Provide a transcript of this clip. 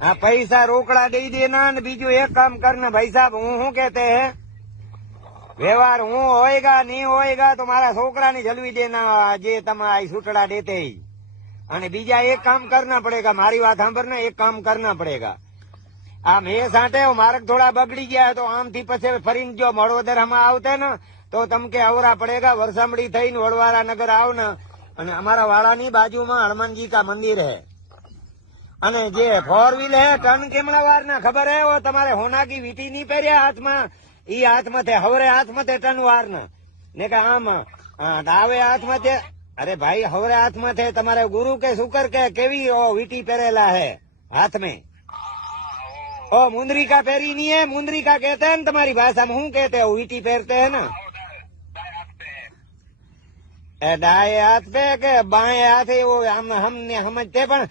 हाँ पैसा रोकड़ा दे देना न बीजू एक काम करना भाई साहब हूँ कहते हैं व्यवहार हूँ होएगा नहीं होएगा तो मारा छोकरा ने जलवी देना जे तमारी छूटड़ा देते ही અને બીજા એક કામ કરના પડેગા મારી વાત સાંભળને એક કામ કરના પડેગા આમ એ સાંટે માર્ગ થોડા બગડી ગયા તો આમથી પછી ફરીને જો મળોદર હમણાં આવતે ને તો તમકે અવરા પડેગા વરસામડી થઈને વડવારા નગર આવ ને અને અમારા વાડાની બાજુમાં હનુમાનજી કા મંદિર હે અને જે ફોર વ્હીલ હે ટન કેમણા વાર ના ખબર હે વો તમારે હોનાકી વીટી નહીં પહેર્યા હાથમાં ઈ હાથમાં હવરે હાથમાં ટન વાર ને કે આમ ડાવે હાથમાં अरे भाई हवरे हाथ में थे तुम्हारे गुरु के शुक्र के केवी ओ वीटी पहरेला है हाथ में ओ मुंदरी का पहरी नहीं है मुंदरी का कहते हैं तुम्हारी भाषा में हूँ कहते हो वीटी पहनते हैं ना दाएं हाथ पे के बाएं हाथ है वो हमने समझते पर